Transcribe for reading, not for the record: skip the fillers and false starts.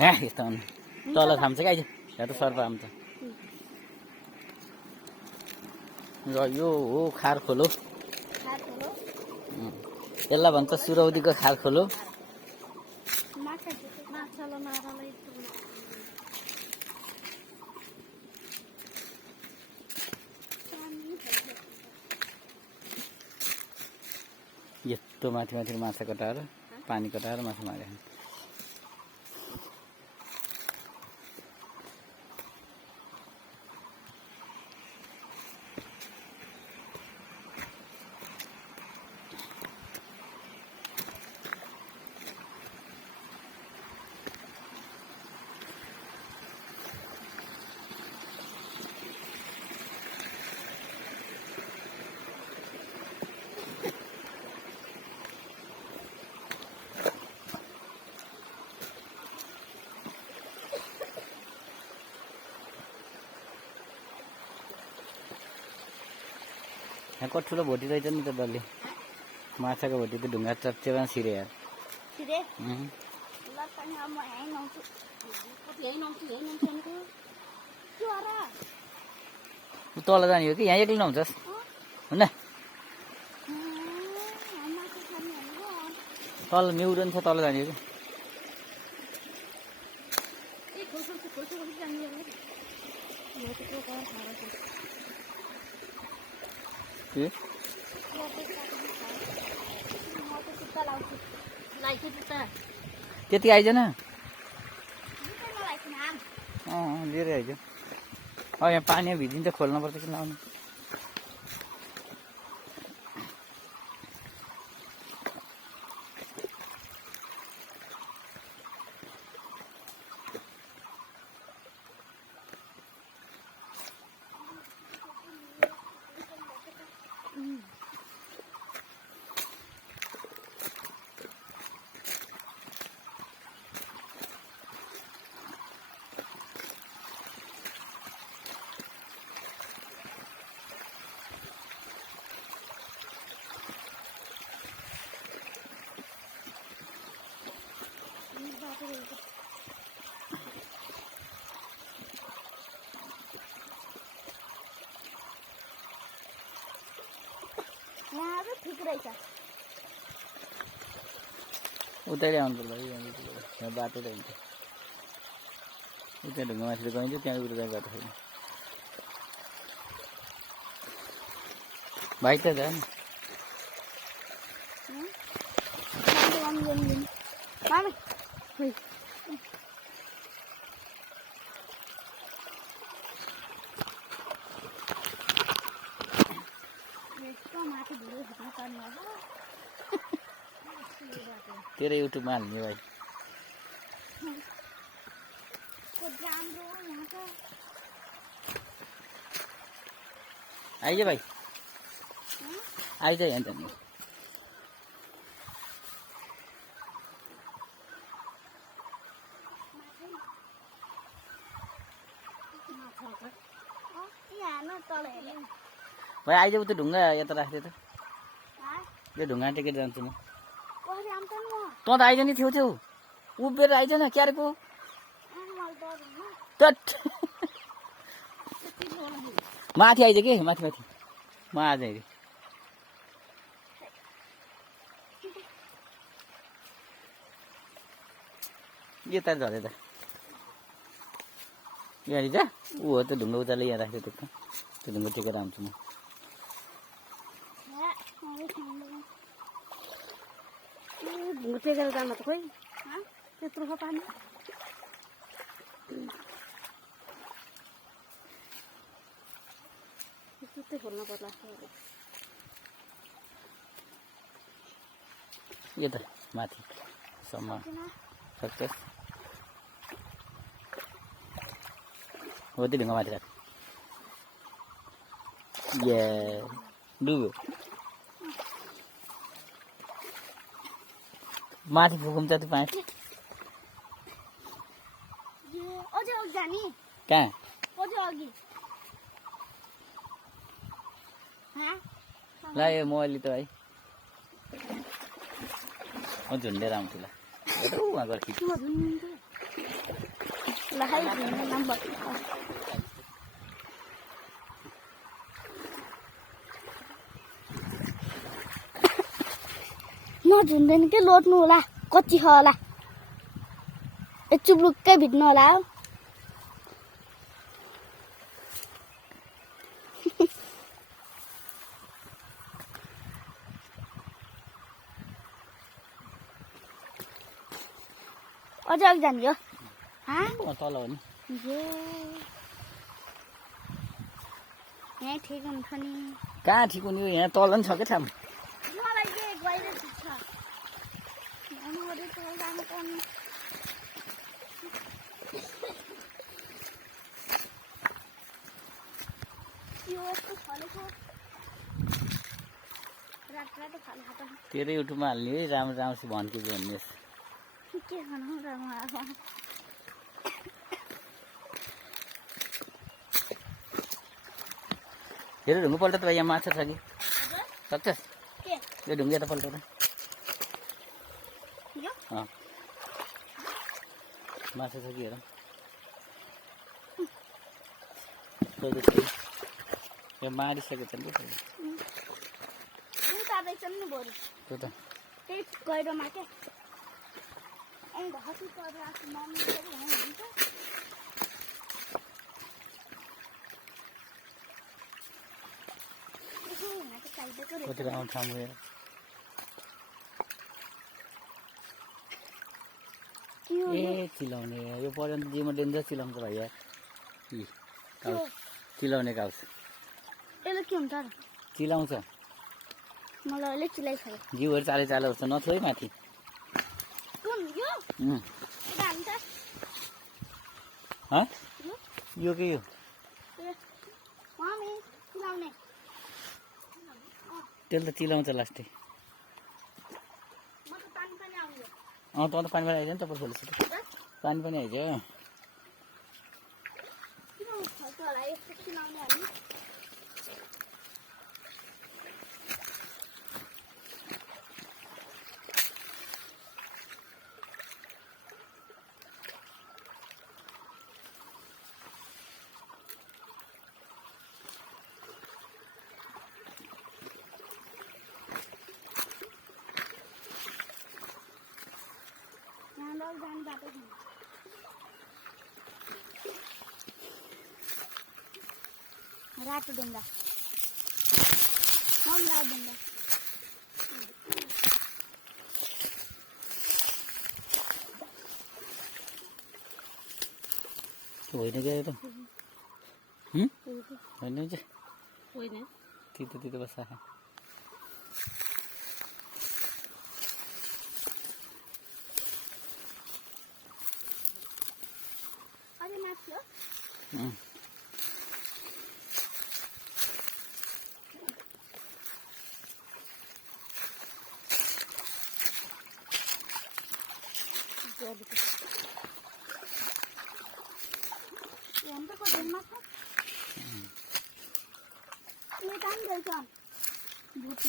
हे यस्तो तल थाम्छ क्या यहाँ त सर्प आउँछ र यो हो खार खोलो यसलाई भन्छ सुरौदीको खार खोलो यस्तो माथि माथि माछा कटाएर पानी कटाएर माछा मारे यहाँ कति ठुलो भोटी रहेछ नि त डल्ले माछाको भोटी त ढुङ्गा चप्चेमा छिरे यार तल जाने हो कि यहाँ एक्लै नहुन्छस् हुन्न तल न्युरन छ तल जाने हो कि त्यति आइज न लिएर आइज यहाँ पानी भिजिन्छ खोल्नुपर्छ कि लाउनु उतै आउनु पर्छ यहाँ बाटो त हुन्छ उता ढुङ्गा माथि गइन्छ त्यहाँ उता जाने बाटो छैन भाइ त झन् तेरो युट्युबमा हाल्ने भाइ आइज भाइ आइज यहाँ त भाइ आइज उता ढुङ्गा यता राख्दै त यो ढुङ्गा टेकेर जान्छु म त आइज नि छेउ उभिएर आइज न क्यारे पो माथि आइज कि माथि माथि म आज हेरेँ यता झरे त यहाँ जा ऊ हो त ढुङ्गा उचाले यहाँ राख्दै त्यो ढुङ्गा टेकेर आउँछु म टेकेर जानु त खोइ त्यत्रो छ पानी त्यस्तै खोल्नु पर्ला यता माथि सम्म सक्छस् हो त्यो ढुङ्गा माथि राख ए डुब्यो माथि फुकुम्छ त्यो पाइप कहाँ ल यो म अलि त भाइ म झुन्डेर आउँछु ल हेर उहाँ गएर खिच ल है नम्बर नझुन्दैन के लोट्नु होला कच्ची छ होला चुप्लुक्कै भिड्नु होला अझै अघि जाने हो तल हो नि यहाँ ठिक हुन्छ नि कहाँ ठिक हुने हो यहाँ तल नि छ क्या ठाउँ मलाई के गहिरो ठिक छ जानुपर्ने यो यस्तो फलेछ रातो फल खाँदा तेरै युट्युबमा हाल्ने है राम्रो राम्रो भन्छु भन्ने के खानु र मलाई हेर ढुङ्गा पल्ट त यहाँ माछा छ कि सक्छस् के यो ढुङ्गा त पल्ट यो माछा छ कि हेर यो मारिसकेको छ नि त्यो तादैछ नि बरु त्यो त त्यही गहिरोमा के अनि घसी परेर आफ्नो मम्मी पनि हुन्छ कति राम्रो ठाउँ गएर ए चिलाउने यो पर्यन्त जिउमा डेन्जर चिलाउँछ भाइ यार चिलाउने काउस यसले के हुन्छ र चिलाउँछ मलाई अलिक चिलाइसक्यो जिउहरू चाले चाले जस्तो नथ्यो है माथि कुन यो यता हाल्नु त यो के यो मम्मी चिलाउने त्यसले त चिलाउँछ लास्टै म त पानी पनि आउँयो त पानी पनि आइज नि तपाईँ खोल्छ पानी पनि आइज किन खर्च होला यस्तो चिलाउने हामी जाने बाटो छैन रातो ढुङ्गा रातो ढुङ्गा होइन क्या यो त होइन तितो तितो बस्छ ఎంత కొద్దిగా ये काम गर्छ